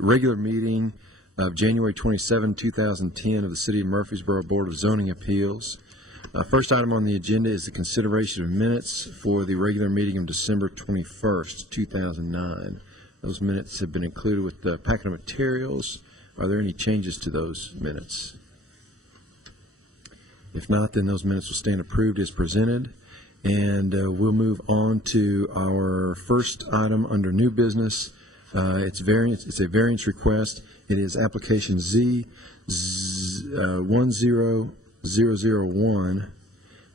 Regular meeting of January 27, 2010 of the City of Murfreesboro Board of Zoning Appeals. First item on the agenda is the consideration of minutes for the regular meeting of December 21st, 2009. Those minutes have been included with the packet of materials. Are there any changes to those minutes? If not, then those minutes will stand approved as presented. And we'll move on to our first item under new business. It's a variance request. It is application Z10001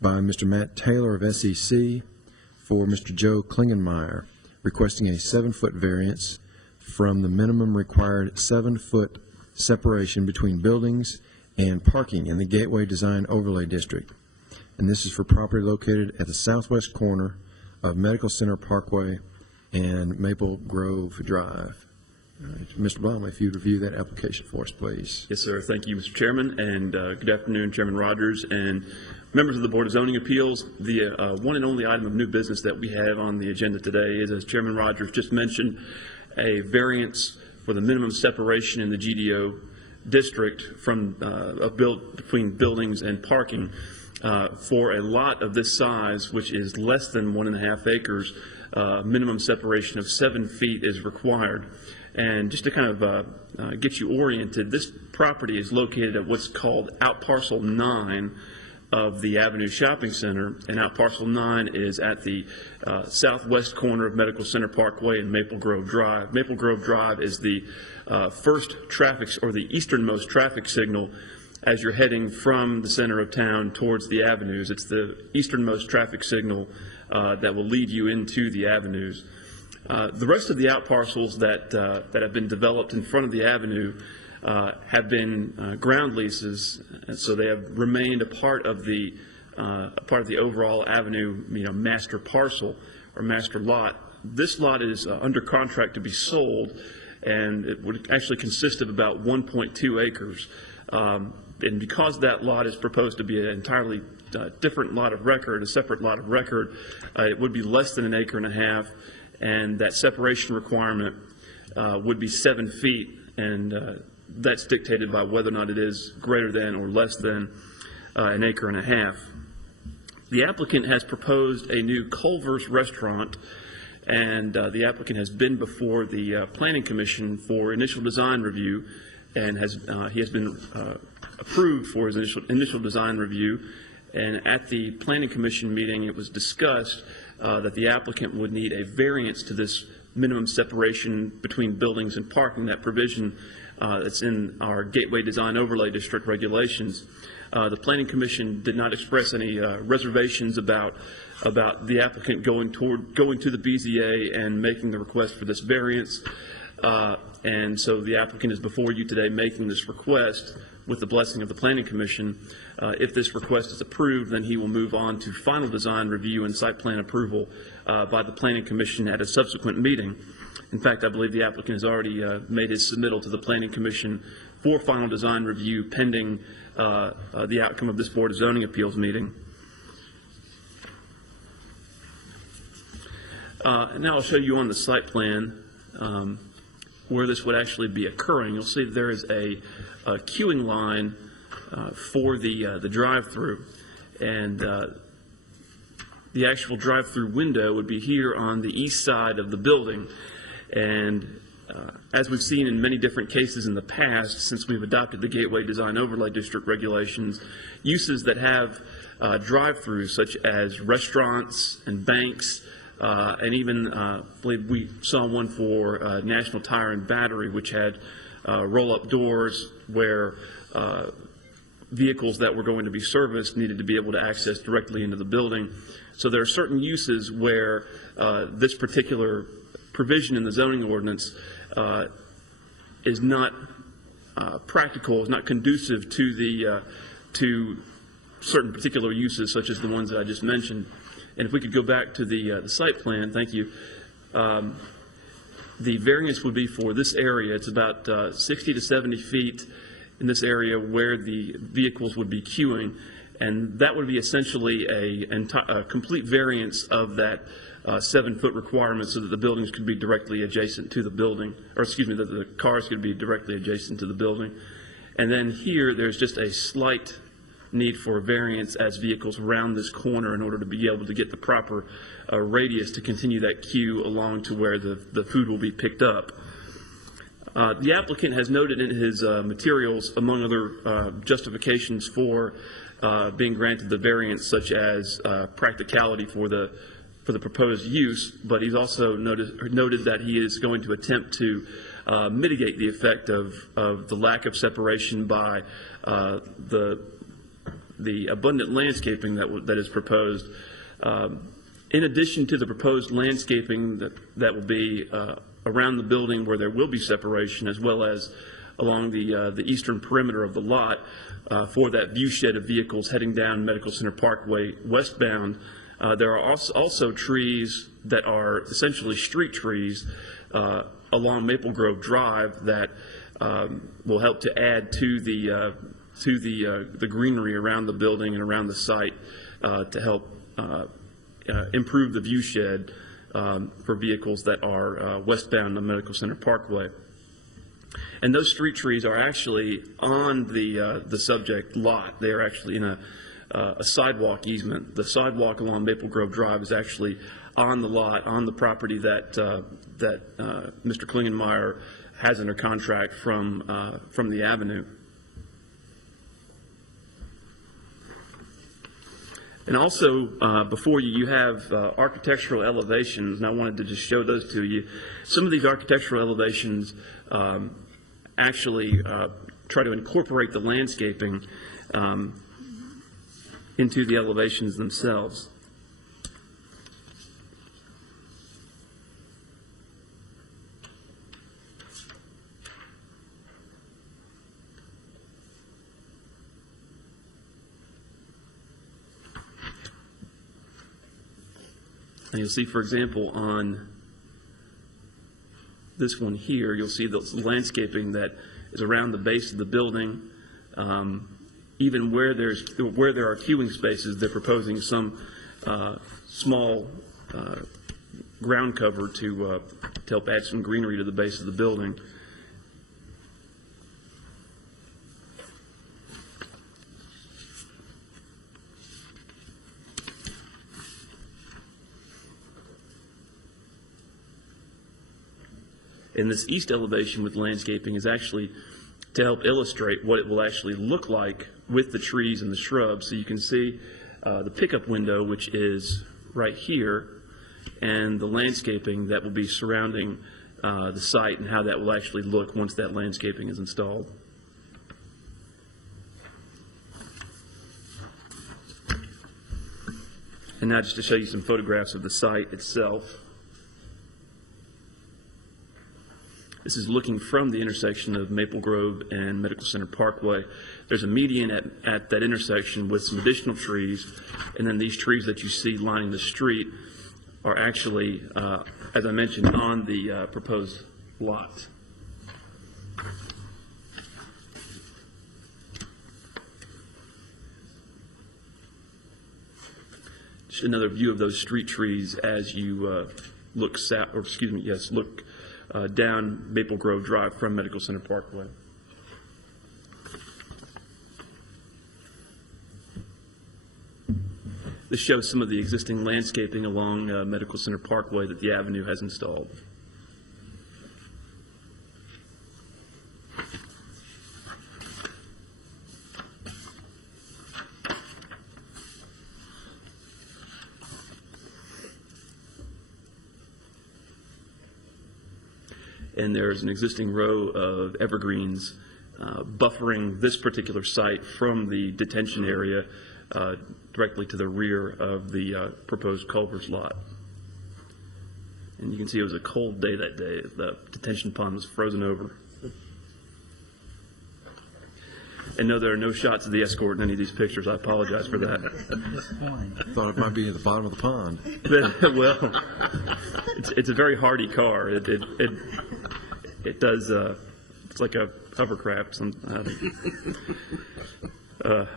by Mr. Matt Taylor of SEC for Mr. Joe Klingenmeyer, requesting a 7-foot variance from the minimum required 7-foot separation between buildings and parking in the Gateway Design Overlay District. And this is for property located at the southwest corner of Medical Center Parkway and Maple Grove Drive. Mr. Blum, if you'd review that application for us, please. Yes, sir. Thank you, Mr. Chairman, and good afternoon, Chairman Rogers and members of the Board of Zoning Appeals. The one and only item of new business that we have on the agenda today is, as Chairman Rogers just mentioned, a variance for the minimum separation in the GDO district from between buildings and parking for a lot of this size, which is less than 1.5 acres. Minimum separation of 7 feet is required. And just to kind of get you oriented, this property is located at what's called Out Parcel 9 of the Avenue Shopping Center, and Out Parcel 9 is at the southwest corner of Medical Center Parkway and Maple Grove Drive. Maple Grove Drive is the first traffic, or the easternmost traffic signal as you're heading from the center of town towards the avenues. It's the easternmost traffic signal that will lead you into the avenues. The rest of the out parcels that have been developed in front of the avenue have been ground leases, and so they have remained a part of the overall avenue, master parcel or master lot. This lot is under contract to be sold, and it would actually consist of about 1.2 acres. And because that lot is proposed to be an entirely different lot of record, a separate lot of record, it would be less than 1.5 acres, and that separation requirement would be 7 feet, and that's dictated by whether or not it is greater than or less than 1.5 acres. The applicant has proposed a new Culver's restaurant, and the applicant has been before the Planning Commission for initial design review, and he has been approved for his initial design review. And at the Planning Commission meeting, it was discussed that the applicant would need a variance to this minimum separation between buildings and parking, that provision that's in our Gateway Design Overlay District regulations. The Planning Commission did not express any reservations about the applicant going to the BZA and making the request for this variance. And so the applicant is before you today making this request with the blessing of the Planning Commission. If this request is approved, then he will move on to final design review and site plan approval by the Planning Commission at a subsequent meeting. In fact, I believe the applicant has already made his submittal to the Planning Commission for final design review pending the outcome of this Board of Zoning Appeals meeting. And now I'll show you on the site plan where this would actually be occurring. You'll see there is a queuing line for the drive-through, and the actual drive-through window would be here on the east side of the building. And as we've seen in many different cases in the past, since we've adopted the Gateway Design Overlay District regulations, uses that have drive-throughs such as restaurants and banks, and even I believe we saw one for National Tire and Battery, which had roll-up doors where vehicles that were going to be serviced needed to be able to access directly into the building. So there are certain uses where this particular provision in the zoning ordinance is not practical, is not conducive to the to certain particular uses, such as the ones that I just mentioned. And if we could go back to the site plan, thank you. The variance would be for this area. It's about 60 to 70 feet in this area where the vehicles would be queuing, and that would be essentially a complete variance of that 7-foot requirement, so that the buildings could be directly adjacent to the building, or excuse me, that the cars could be directly adjacent to the building. And then here, there's just a slight need for a variance as vehicles round this corner in order to be able to get the proper radius to continue that queue along to where the food will be picked up. The applicant has noted in his materials, among other justifications for being granted the variance, such as practicality for the proposed use, but he's also noted that he is going to attempt to mitigate the effect of the lack of separation by the abundant landscaping that is proposed. In addition to the proposed landscaping that will be around the building where there will be separation, as well as along the eastern perimeter of the lot for that view shed of vehicles heading down Medical Center Parkway westbound, there are also trees that are essentially street trees along Maple Grove Drive that will help to add to the greenery around the building and around the site to help improve the view shed for vehicles that are westbound on Medical Center Parkway. And those street trees are actually on the subject lot. They are actually in a sidewalk easement. The sidewalk along Maple Grove Drive is actually on the lot, on the property that Mr. Klingenmeyer has under contract from the avenue. And also, before you have architectural elevations, and I wanted to just show those to you. Some of these architectural elevations actually try to incorporate the landscaping into the elevations themselves. And you'll see, for example, on this one here, you'll see the landscaping that is around the base of the building. Even where there are queuing spaces, they're proposing some small ground cover to help add some greenery to the base of the building. And this east elevation with landscaping is actually to help illustrate what it will actually look like with the trees and the shrubs. So you can see the pickup window, which is right here, and the landscaping that will be surrounding the site and how that will actually look once that landscaping is installed. And now just to show you some photographs of the site itself. This is looking from the intersection of Maple Grove and Medical Center Parkway. There's a median at that intersection with some additional trees, and then these trees that you see lining the street are actually, as I mentioned, on the proposed lot. Just another view of those street trees as you look south, or excuse me, yes, look down Maple Grove Drive from Medical Center Parkway. This shows some of the existing landscaping along Medical Center Parkway that the avenue has installed. And there's an existing row of evergreens buffering this particular site from the detention area directly to the rear of the proposed Culver's lot. And you can see it was a cold day that day. The detention pond was frozen over. And no, there are no shots of the escort in any of these pictures. I apologize for that. I thought it might be at the bottom of the pond. Well, it's a very hardy car. It does, it's like a hovercraft. I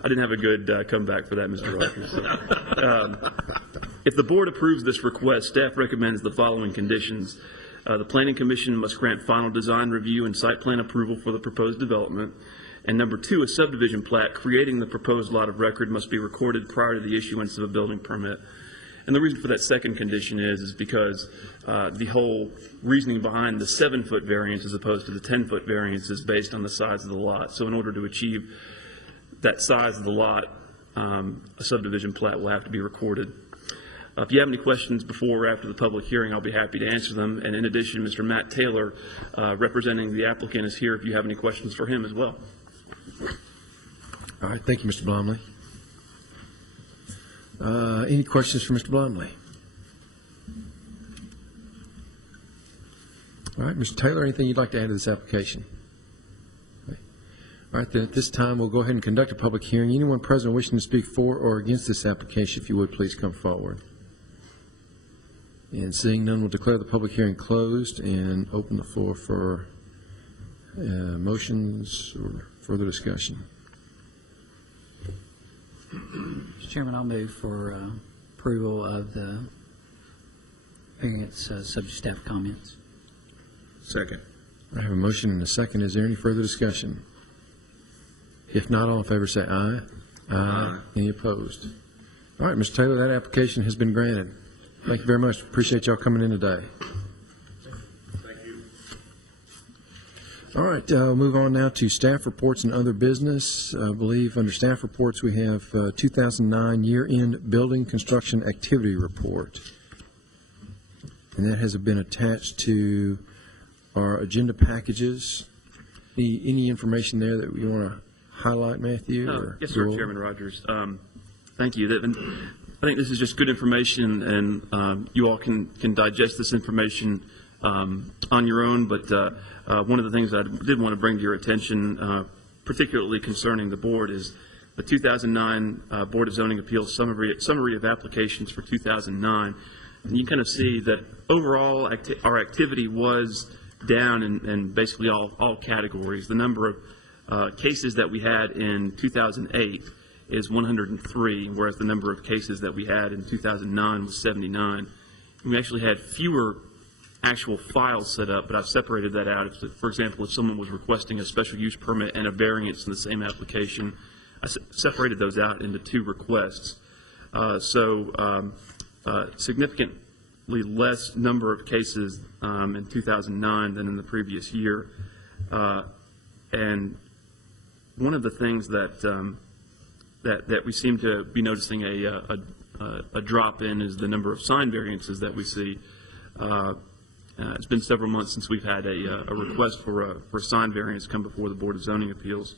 didn't have a good comeback for that, Mr. Rogers. So, if the board approves this request, staff recommends the following conditions. The Planning Commission must grant final design review and site plan approval for the proposed development. And number two, a subdivision plat creating the proposed lot of record must be recorded prior to the issuance of a building permit. And the reason for that second condition is because the whole reasoning behind the 7-foot variance as opposed to the 10-foot variance is based on the size of the lot. So in order to achieve that size of the lot, a subdivision plat will have to be recorded. If you have any questions before or after the public hearing, I'll be happy to answer them. And in addition, Mr. Matt Taylor, representing the applicant, is here if you have any questions for him as well. All right, thank you, Mr. Blomley. Any questions for Mr. Blomley? All right, Mr. Taylor, anything you'd like to add to this application? All right, then at this time, we'll go ahead and conduct a public hearing. Anyone present wishing to speak for or against this application, if you would, please come forward. And seeing none, we'll declare the public hearing closed and open the floor for motions or further discussion. Mr. Chairman, I'll move for approval of the variance subject to staff comments. Second. I have a motion and a second. Is there any further discussion? If not, all in favor say aye. Aye. Any opposed? All right, Mr. Taylor, that application has been granted. Thank you very much. Appreciate y'all coming in today. Thank you. All right, we'll move on now to staff reports and other business. I believe under staff reports we have 2009 year-end building construction activity report. And that has been attached to our agenda packages. Any information there that you want to highlight, Matthew? Yes, sir, Chairman Rogers. Thank you. I think this is just good information, and you all can digest this information on your own. But one of the things I did want to bring to your attention, particularly concerning the board, is the 2009 Board of Zoning Appeals summary of applications for 2009. And you kind of see that overall our activity was down in basically all categories. The number of cases that we had in 2008 is 103, whereas the number of cases that we had in 2009 was 79. We actually had fewer actual files set up, but I've separated that out. For example, if someone was requesting a special use permit and a variance in the same application, I separated those out into 2 requests. Significantly less number of cases in 2009 than in the previous year. And one of the things that we seem to be noticing a drop in is the number of sign variances that we see. It's been several months since we've had a request for a sign variance come before the Board of Zoning Appeals.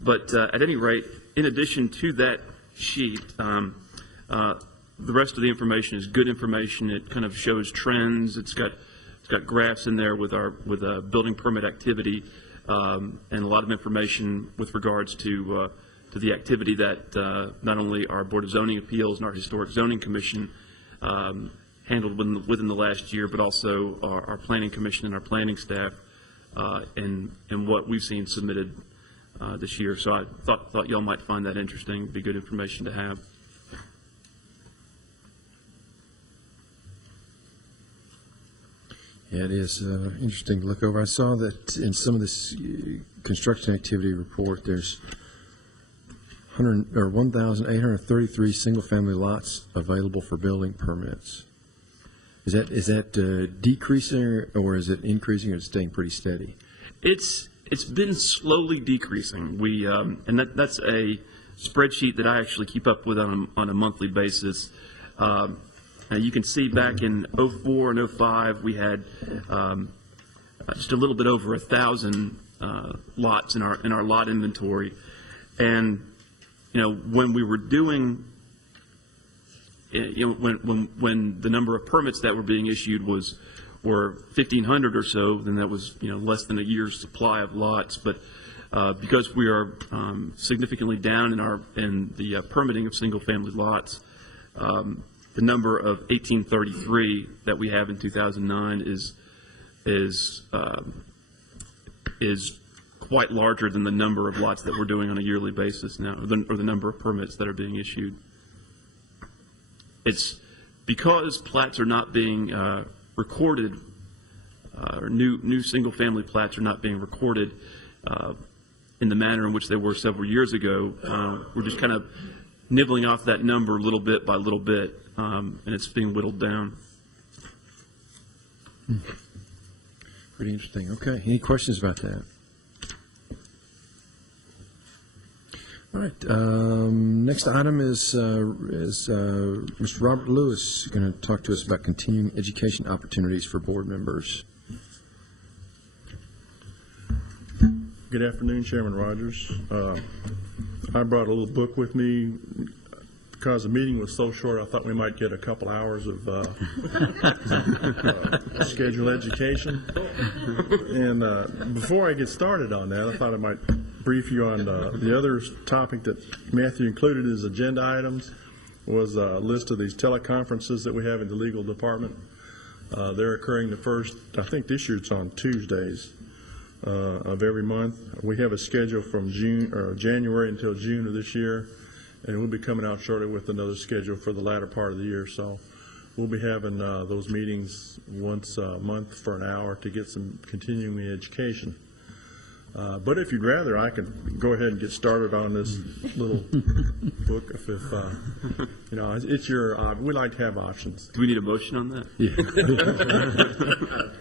But at any rate, in addition to that sheet, the rest of the information is good information. It kind of shows trends. It's got graphs in there with building permit activity, and a lot of information with regards to the activity that not only our Board of Zoning Appeals and our Historic Zoning Commission handled within the last year, but also our Planning Commission and our planning staff, and what we've seen submitted this year. So I thought y'all might find that interesting. It'd be good information to have. Yeah, it is interesting to look over. I saw that in some of this construction activity report, there's 1,833 single-family lots available for building permits. Is that decreasing, or is it increasing, or is it staying pretty steady? It's been slowly decreasing. We and that's a spreadsheet that I actually keep up with on a monthly basis. You can see back in 04 and 05, we had just a little bit over 1,000 lots in our lot inventory, and when we were doing, when the number of permits that were being issued were 1,500 or so, then that was less than a year's supply of lots. But Because we are significantly down in the permitting of single-family lots, the number of 1833 that we have in 2009 is quite larger than the number of lots that we're doing on a yearly basis now, or the number of permits that are being issued. It's because plats are not being recorded, or new single-family plats are not being recorded in the manner in which they were several years ago. We're just kind of nibbling off that number little bit by little bit, and it's being whittled down. Pretty interesting. Okay. Any questions about that? All right. Next item is Mr. Robert Lewis going to talk to us about continuing education opportunities for board members. Good afternoon, Chairman Rogers. I brought a little book with me. Because the meeting was so short, I thought we might get a couple hours of scheduled education. And before I get started on that, I thought I might brief you on the other topic that Matthew included as agenda items was a list of these teleconferences that we have in the legal department. They're occurring the first, I think this year it's on Tuesdays of every month. We have a schedule from January until June of this year. And we'll be coming out shortly with another schedule for the latter part of the year. So we'll be having those meetings once a month for an hour to get some continuing education. But if you'd rather, I can go ahead and get started on this little book. If you know, it's your. We like to have options. Do we need a motion on that?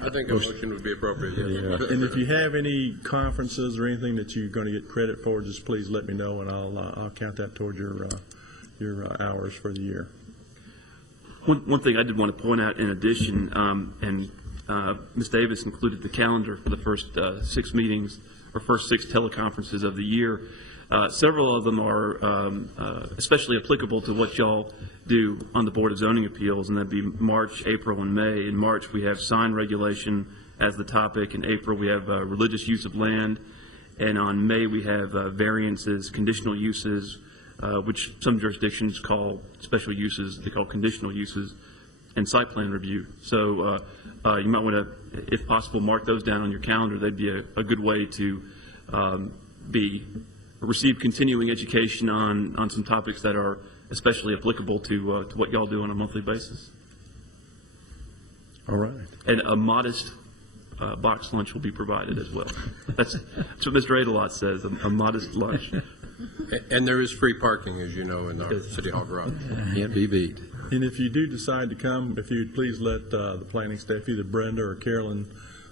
I think a motion would be appropriate, yes. Yeah. And if you have any conferences or anything that you're going to get credit for, just please let me know, and I'll count that toward your hours for the year. One thing I did want to point out in addition, and Ms. Davis included the calendar for the first 6 meetings, or first 6 teleconferences of the year. Several of them are especially applicable to what y'all do on the Board of Zoning Appeals, and that'd be March, April, and May. In March, we have sign regulation as the topic. In April, we have religious use of land. And on May, we have variances, conditional uses, which some jurisdictions call special uses, they call conditional uses, and site plan review. So you might want to, if possible, mark those down on your calendar. They'd be a good way to receive continuing education on some topics that are especially applicable to what y'all do on a monthly basis. All right. And a modest box lunch will be provided as well. That's what Mr. Adelot says, a modest lunch. And there is free parking, as you know, in our City Hall garage. Can't be beat. And if you do decide to come, if you'd please let the planning staff, either Brenda or Carolyn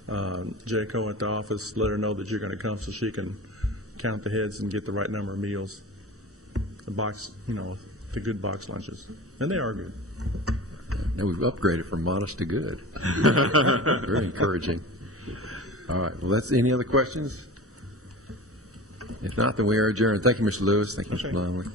Jaco at the office, let her know that you're going to come so she can count the heads and get the right number of meals. The box, you know, the good box lunches. And they are good. Now we've upgraded from modest to good. Very encouraging. All right. Well, that's any other questions? If not, then we are adjourned. Thank you, Mr. Lewis. Thank you, Mr. Blomley.